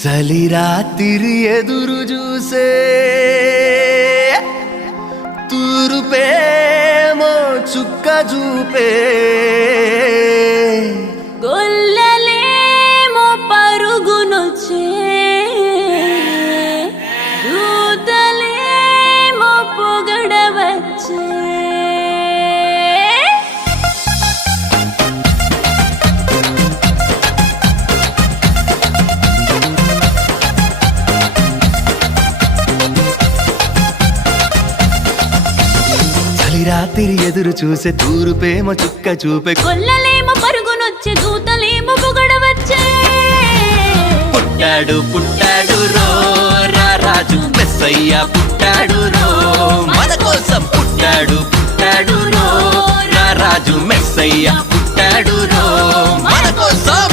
చలి రాత్రి ఎదురు చూసే తూరుపేమో చుక్క చూపే గొల్లలేమో పరుగునొచ్చే దూతలేమో పొగడవచ్చే రాత్రి ఎదురు చూసే తూరుపేమో చుక్క చూపే గొల్లలేమో పరుగునొచ్చే దూతలేమో పొగడవచ్చే పుట్టాడు పుట్టాడు రో రాజు మెస్సయ్య పుట్టాడు రో మన కోసం పుట్టాడు పుట్టాడు రో రాజు మెస్సయ్య పుట్టాడు రో మన కోసం